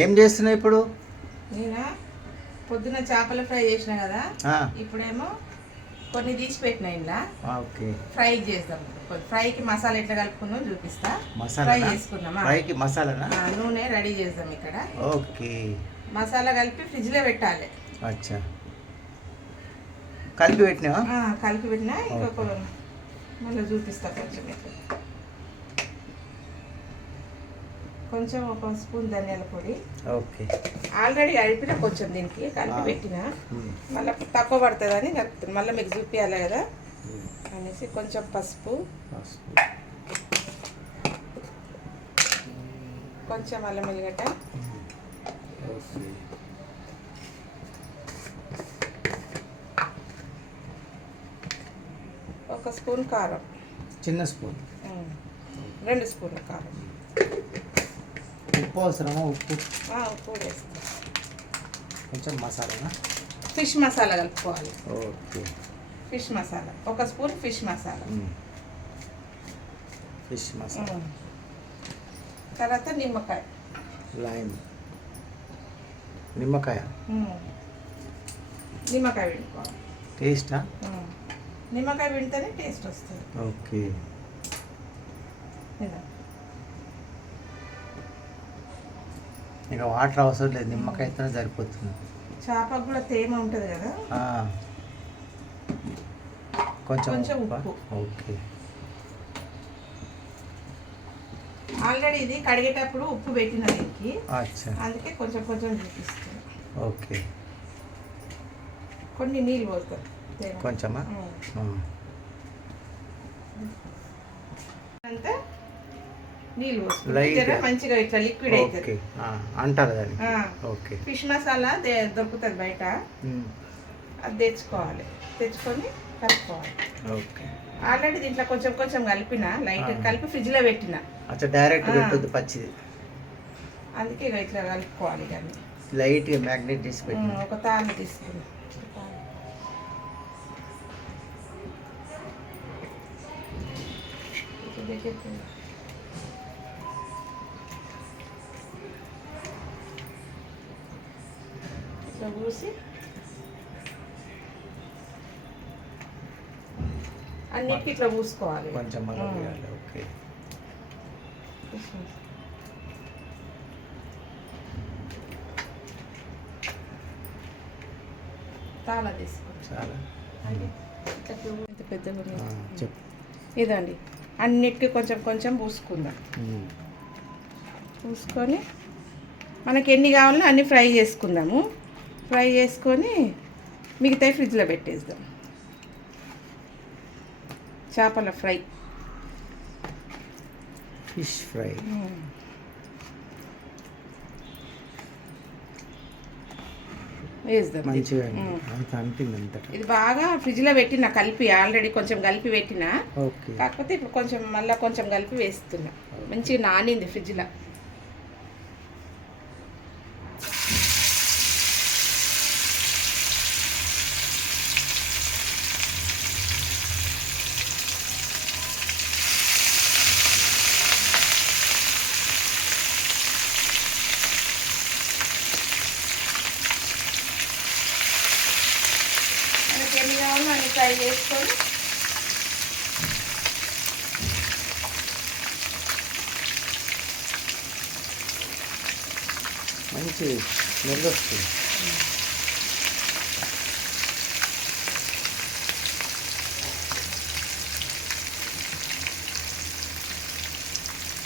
ఏం చేస్తున్నావు ఇప్పుడు? నేనా పొద్దున చేపల ఫ్రై చేసిన కదా, ఇప్పుడేమో కొన్ని తీసి పెట్టిన ఇలా. ఓకే, ఫ్రై చేద్దాం. ఫ్రైకి మసాలా ఎట్లా కలుపుకుందాం చూపిస్తా. ఫ్రై చేసుకుందాం. ఫ్రైకి మసాలా నూనె రెడీ చేద్దాం ఇక్కడ. ఓకే, మసాలా కలిపి ఫ్రిడ్జ్లో పెట్టాలి. అచ్చా, కలిపి పెట్టినా? కలిపి పెట్టినా. ఇంకొక మళ్ళీ చూపిస్తా. కొంచెం ఒక స్పూన్ ధనియాల పొడి. ఓకే, ఆల్రెడీ కలిపిన కొంచెం దీనికి కలిపి పెట్టిన, మళ్ళీ తక్కువ పడుతుందని కలుపుతుంది. మళ్ళీ మీకు చూపించాలి కదా అనేసి కొంచెం పసుపు, కొంచెం అల్లం వెల్లిగడ్డ, ఒక స్పూన్ కారం, చిన్న స్పూన్, 2 స్పూన్ల కారం. ఉప్పు అవసరమా? ఉప్పు ఉప్పు వేస్తాం. కొంచెం మసాలా, ఫిష్ మసాలా కలుపుకోవాలి. Okay, fish masala 1 spoon fish masala. Fish masala తర్వాత నిమ్మకాయ, లైమ్, నిమ్మకాయ పిండుకోవాలి. టేస్టా? నిమ్మకాయ పిండితేనే టేస్ట్ వస్తుంది. ఓకే, ఇక వాటర్ అవసరం లేదు, నిమ్మకాయతోనే సరిపోతుంది. చేపకు కూడా తేమ ఉంటుంది కదా. కొంచెం ఉప్పు. ఓకే, ఆల్రెడీ ఇది కడిగేటప్పుడు ఉప్పు పెట్టిన దీనికి, అందుకే కొంచెం చూపిస్తాను. ఓకే, కొన్ని నీళ్ళు పోస్తాం కొంచెమా? అంతా నీళ్ళు పోస్తాం మంచిగా ఇట్లా లిక్విడ్ అవుతుంది అంటారు దాన్ని. ఓకే, ఫిష్ మసాలా దొరుకుతుంది బయట, అది తెచ్చుకొని కలుపుకోవాలి. ఓకే, ఆల్రెడీ దీంట్లో కొంచెం కలిపిన, లైట్ కలిపి ఫ్రిడ్జ్లో పెట్టిన. డైరెక్ట్ పెట్టొద్దు, పచ్చిది. అందుకే ఇట్లా కలుపుకోవాలి. కానీ లైట్గా మ్యాగ్నెట్ చేసి పెట్టి ఒక తాళ్ళు తీసుకుని ఇట్లా పూసి అన్నిటికీ ఇట్లా పూసుకోవాలి. కొంచెం ఓకే, తాళ తీసుకోండి. చాలా పెద్దగా చెప్పు. ఇదండి, అన్నిటికీ కొంచెం పూసుకుందాం. పూసుకొని మనకి ఎన్ని కావాలో అన్ని ఫ్రై చేసుకుందాము. ఫ్రై చేసుకొని మిగతాయి ఫ్రిడ్జ్లో పెట్టేద్దాం. చేపల ఫ్రై, ఫిష్ ఫ్రై. వేద్దాం మంచిగా అంత. ఇది బాగా ఫ్రిడ్జ్లో పెట్టిన, ఆల్రెడీ కొంచెం కలిపి పెట్టిన. కాకపోతే ఇప్పుడు కొంచెం కలిపి వేస్తున్నా. మంచిగా నానింది ఫ్రిడ్జ్లో. ఎన్ని కావాలో అన్ని ఫ్రై చేసుకొని మంచి స్మెల్ వస్తుంది.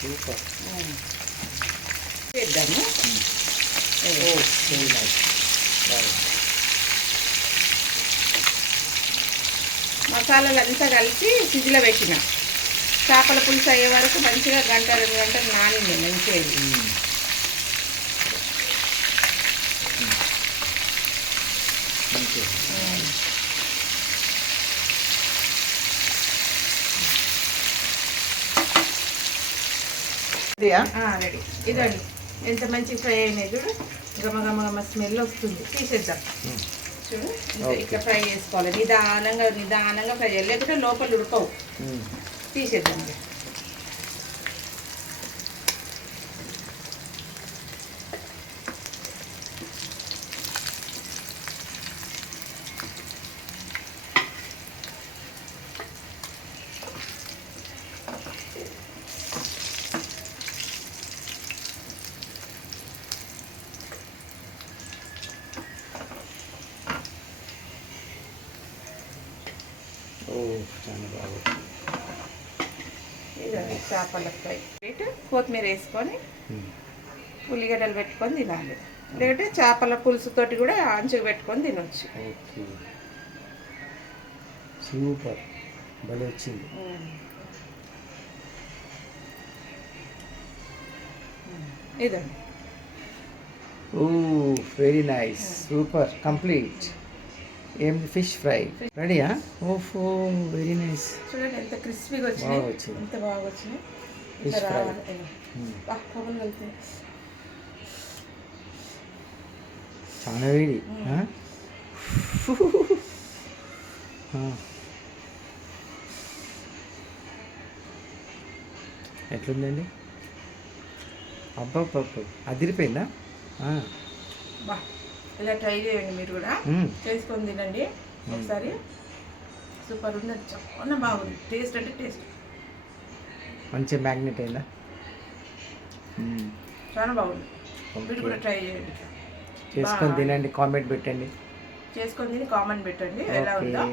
సూపర్. చేద్దాము. మసాలాలు అంతా కలిపి ఫ్రిడ్జ్లో పెట్టిన. చేపల పులుసు అయ్యే వరకు మంచిగా 1-2 గంటలు నానింది మంచిగా. రెడీ. ఇదండి ఎంత మంచి ఫ్రై అయినాయి చూడు. గమ స్మెల్ వస్తుంది. తీసేద్దాం. చూడు ఇట్లా ఫ్రై చేసుకోవాలి. నిదానంగా ఫ్రై చేయాలి, లేకపోతే లోపల ఉడకవు. తీసేద్దాం. చాలా బాగుంది. ఇదండి చేపల ఫ్రై. కొత్తిమీర వేసుకొని ఉల్లిగడ్డలు పెట్టుకొని తినాలి, లేదంటే చేపల పులుసుతోటి కూడా అంచుకు పెట్టుకొని తినొచ్చు. ఓకే, సూపర్, భలే వచ్చింది. ఇదండి. ఓ వెరీ నైస్, సూపర్, కంప్లీట్. ఏంది? ఫిష్ ఫ్రై రెడీయా? ఓఫో, వెరీ నైస్. చూడండి ఎంత క్రిస్పీగా వచ్చినాయి, బాగా వచ్చింది. ఎంత బాగా వచ్చినాయి. Fish fry. కబుర్లు వెళ్తాయి. చాలా వేడి. ఎట్లుందండి? అబ్బా, అదిరిపోయిందా? బా, ఇలా ట్రై చేయండి మీరు కూడా, చేసుకొని తినండి ఒకసారి. సూపర్ ఉందండి, చాలా బాగుంది. టేస్ట్ అంటే టేస్ట్ మంచి మ్యాగ్నెట్ అయిందా? చాలా బాగుంది. మీరు కూడా ట్రై చేయండి, చేసుకొని తినండి, కామెంట్ పెట్టండి. చేసుకొని తిని కామెంట్ పెట్టండి ఎలా ఓకే. ఉందో.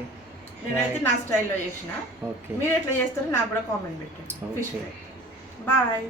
నేనైతే నా స్టైల్లో చేసిన, ఓకే, మీరు ఎట్లా చేస్తారో నాకు కూడా కామెంట్ పెట్టండి. Fish okay. ఫ్రై. బాయ్.